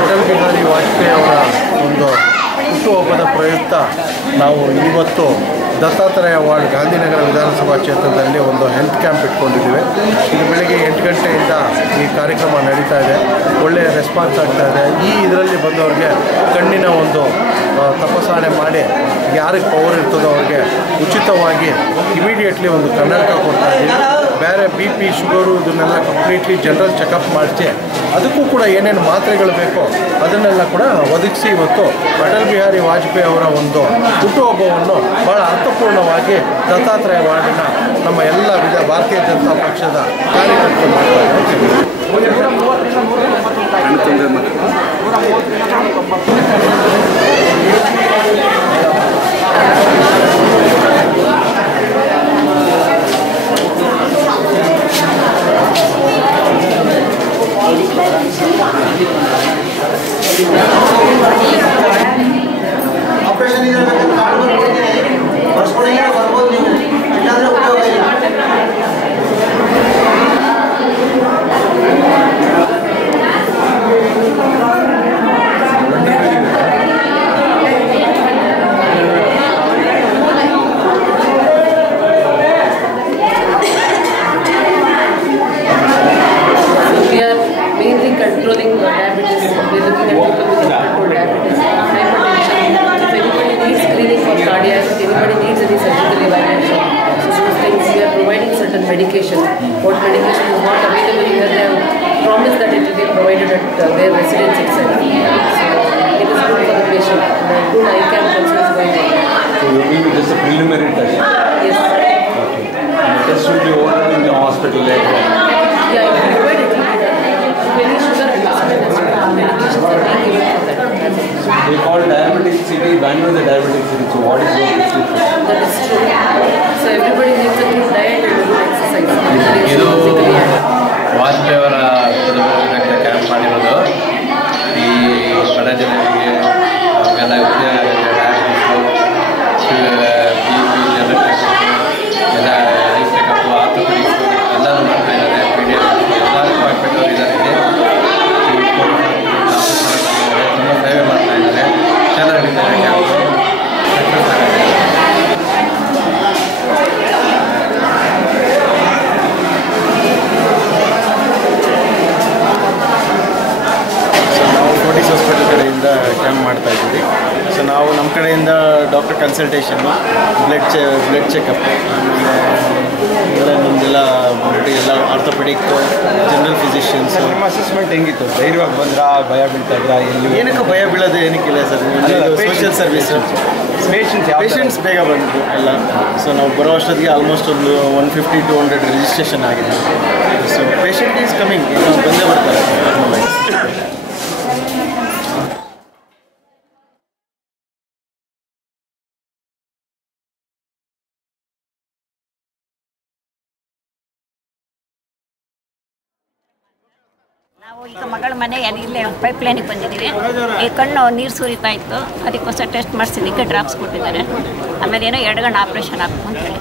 ಅಟಲ್ ಬಿಹಾರಿ ವಾಜಪೇಯಿ ಅವರ ಒಂದು ಹುಟ್ಟುಹಬ್ಬದ ಪ್ರಯುಕ್ತ ನಾವು ಇವತ್ತು ದತ್ತಾತ್ರೇಯ ವಾರ್ಡ್ ಗಾಂಧಿನಗರ ವಿಧಾನಸಭಾ ಕ್ಷೇತ್ರದಲ್ಲಿ ಒಂದು ಹೆಲ್ತ್ ಕ್ಯಾಂಪ್ ಇಟ್ಕೊಂಡಿದ್ದೀವಿ. ಇದು ಬೆಳಗ್ಗೆ 8 ಗಂಟೆಯಿಂದ ಈ ಕಾರ್ಯಕ್ರಮ ನಡೀತಾ ಇದೆ. ಒಳ್ಳೆಯ ರೆಸ್ಪಾನ್ಸ್ ಆಗ್ತಾ ಇದೆ. ಇದರಲ್ಲಿ ಬಂದವ್ರಿಗೆ ಕಣ್ಣಿನ ಒಂದು ತಪಾಸಣೆ ಮಾಡಿ ಯಾರಿಗೆ ಪವರ್ ಇರ್ತದೋ ಅವ್ರಿಗೆ ಉಚಿತವಾಗಿ ಇಮಿಡಿಯೇಟ್ಲಿ ಒಂದು ಕನ್ನಡಕ ಕೊಡ್ತಾ ಇದ್ದೀವಿ. ಬೇರೆ BP ಶುಗರು ಇದನ್ನೆಲ್ಲ ಕಂಪ್ಲೀಟ್ಲಿ ಜನರಲ್ ಚೆಕಪ್ ಮಾಡಿಸಿ ಅದಕ್ಕೂ ಕೂಡ ಏನೇನು ಮಾತ್ರೆಗಳು ಬೇಕೋ ಅದನ್ನೆಲ್ಲ ಕೂಡ ಒದಗಿಸಿ ಇವತ್ತು ಅಟಲ್ ಬಿಹಾರಿ ವಾಜಪೇಯಿ ಅವರ ಒಂದು ಹುಟ್ಟುಹಬ್ಬವನ್ನು ಭಾಳ ಅರ್ಥಪೂರ್ಣವಾಗಿ ದತ್ತಾತ್ರೇಯ ವಾರ್ಡಿನ ನಮ್ಮ ಎಲ್ಲ ಭಾರತೀಯ ಜನತಾ ಪಕ್ಷದ ಕಾರ್ಯಕರ್ತರು ಮಾಡ್ತಾರೆ. Controlling diabetes, we're looking at people with controlled diabetes, hypertension. If anybody needs screening for cardiac, if anybody needs any surgical evaluation, so those things we are providing certain medication. What medication is not available here, they have promised that it will be provided at their residence itself. So it is good for the patient. The good eye camp also is going on. So you mean just a preliminary test? Yes. Okay. And the test will be ordered in the hospital later on? Yeah, if you provide it, any sugar and medications are being given for that. They call diabetic city, Bangalore the diabetic city. So what is your prescription? That is true. So everybody needs a good diet and good exercise. ಇದು ವಾಜಪೇಯಿ ಅವರ camp ಮಾಡಿರೋದು ಈ ಬಡ ಜನರಿಗೆ ಎಲ್ಲ ಉಪಯೋಗ ಆಗುತ್ತೆ. ಎಲ್ಲ ಹೆಲ್ತ್ ಚೆಕಪ್ಪು ಆರ್ಥೋಪೆಡಿಕ್ಸು ಎಲ್ಲರೂ ಮಾಡ್ತಾ ಇದ್ದಾರೆ. ಎಲ್ಲರೂ ಹಾಕ್ಬಿಟ್ಟವ್ರು ಇದ್ದಾರೆ. ತುಂಬ ಸೇವೆ ಮಾಡ್ತಾ ಇದ್ದಾರೆ. ಚೆನ್ನಾಗಿದ್ದಾರೆ ಕ್ಯಾಂಪು. ಸಕ್ಸಸ್ ಆಗುತ್ತೆ. ಹಾಸ್ಪಿಟಲ್ ಕಡೆಯಿಂದ ಕ್ಯಾಂಪ್ ಮಾಡ್ತಾ ಇದ್ದೀವಿ. ಸೊ ನಾವು ನಮ್ಮ ಕಡೆಯಿಂದ ಡಾಕ್ಟರ್ ಕನ್ಸಲ್ಟೇಷನ್ನು, ಬ್ಲಡ್ ಚೆಕಪ್, ಆಮೇಲೆ ನಮ್ಮದೆಲ್ಲ ಬ್ಲಡ್ ಎಲ್ಲ ಆರ್ಥೋಪೆಡಿಕ್, ಜನರಲ್ ಫಿಸಿಷಿಯನ್ಸ್. ನಿಮ್ಮ ಅಸೆಸ್ಮೆಂಟ್ ಹೆಂಗಿತ್ತು? ಧೈರ್ಯವಾಗಿ ಬಂದ್ರಾ, ಭಯ ಬೀಳ್ತಾಯಿದ್ರಾ? ಎಲ್ಲಿ ಏನಕ್ಕೆ ಭಯ ಬೀಳೋದು ಏನಕ್ಕಿಲ್ಲ ಸರ್. ಸೋಷಿಯಲ್ ಸರ್ವಿಸ್ ಪೇಷಂಟ್ಸ್ ಬೇಗ ಬಂದರು ಎಲ್ಲ. ಸೊ ನಾವು ಬರೋ ಅಷ್ಟೊತ್ತಿಗೆ ಆಲ್ಮೋಸ್ಟ್ ಒಂದು 150-200 ರಿಜಿಸ್ಟ್ರೇಷನ್ ಆಗಿದೆ. ಸೊ ಪೇಷಂಟ್ ಈಸ್ ಕಮಿಂಗ್, ಬಂದೇ ಬರ್ತಾರೆ. ನಾವು ಈಗ ಮಗಳ ಮನೆ ಇಲ್ಲೇ ಪೈಪ್ಲೈನಿಗೆ ಬಂದಿದ್ದೀವಿ. ಈ ಕಣ್ಣು ನೀರು ಸುರಿತಾ ಇತ್ತು, ಅದಕ್ಕೋಸ್ಕರ ಟೆಸ್ಟ್ ಮಾಡಿಸಿದ್ದಕ್ಕೆ ಡ್ರಾಪ್ಸ್ ಕೊಟ್ಟಿದ್ದಾರೆ. ಆಮೇಲೆ ಏನೋ 2 ಗಂಟೆ ಆಪ್ರೇಷನ್ ಆಗಬೇಕು ಅಂತ ಹೇಳಿ